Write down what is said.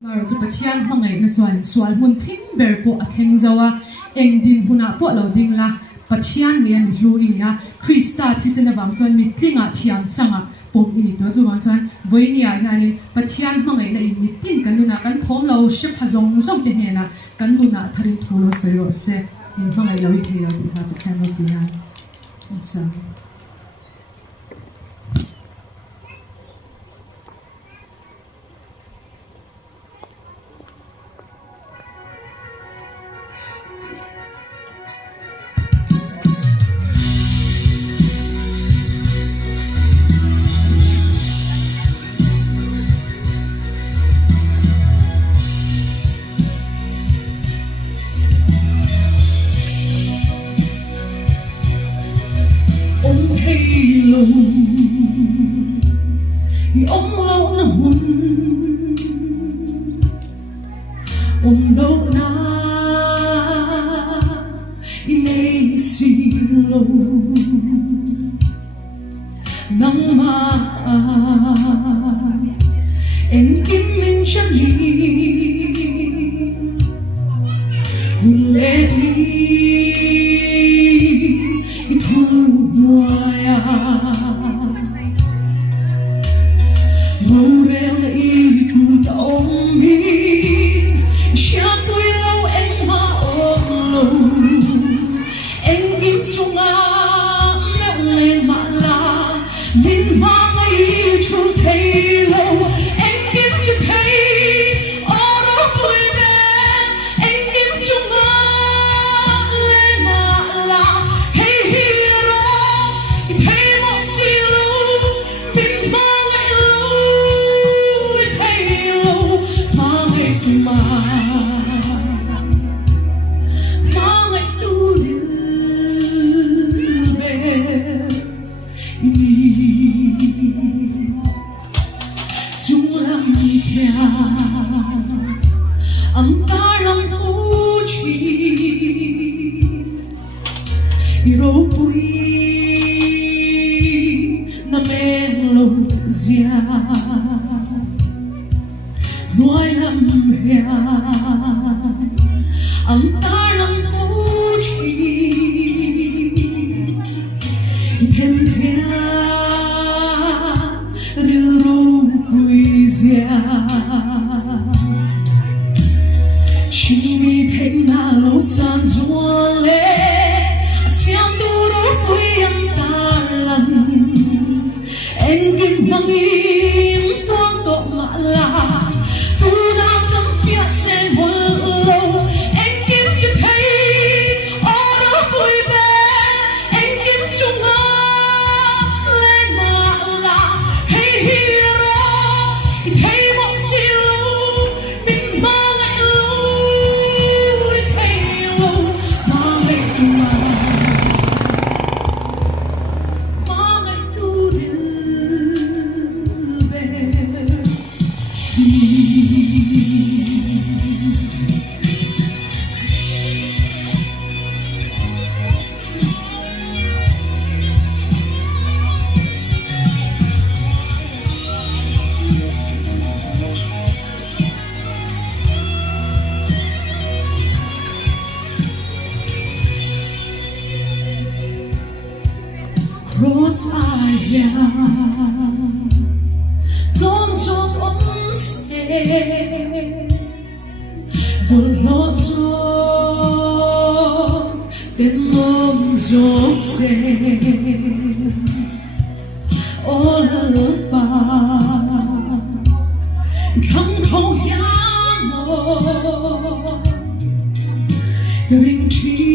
Mar chu Pathian hmangaihna chuan sual hmun thing ber pawh a thleng zoa eng din huna pawh lo ding la Pathian nge mi hlu ina Krista thisena wang chuan mi tlinga thiam changa pom ini to chu wang chuan voinia hian Pathian hmangaihna in mi tin kan luna kan thom lo she phazong som te hena kan luna tharin thulo soiro se in hmangai lo I thei lo ha Pathian lo tina so ông lâu là hun ông lâu na neih xì lâu nắng ma em kim linh chân lý hun lệ đi thu ngoài Murel itu tak ombi, siapa lau eng ma olo, eng kim sunga mel le mala, min ma ngai chu thei lo, eng kim tu thei, oro bui be, eng kim sunga le mala, hey hero, thei mo silu, min ma Ang tarang fuji Irokui na melozia Nuai lam hian Ang tarang fuji Hem hian Rirokui zia Shimi pena lo san zuale Siang duro puyang tarlan Engin bangin tuang tok mala Tuna kang piase walo Engin yukay oro puy be Engin sunga le mala Hey hero Hey mo silu Min mga Cross I am Long sort of say But not so Then long sort say All Lalpa Come home hian Ring tree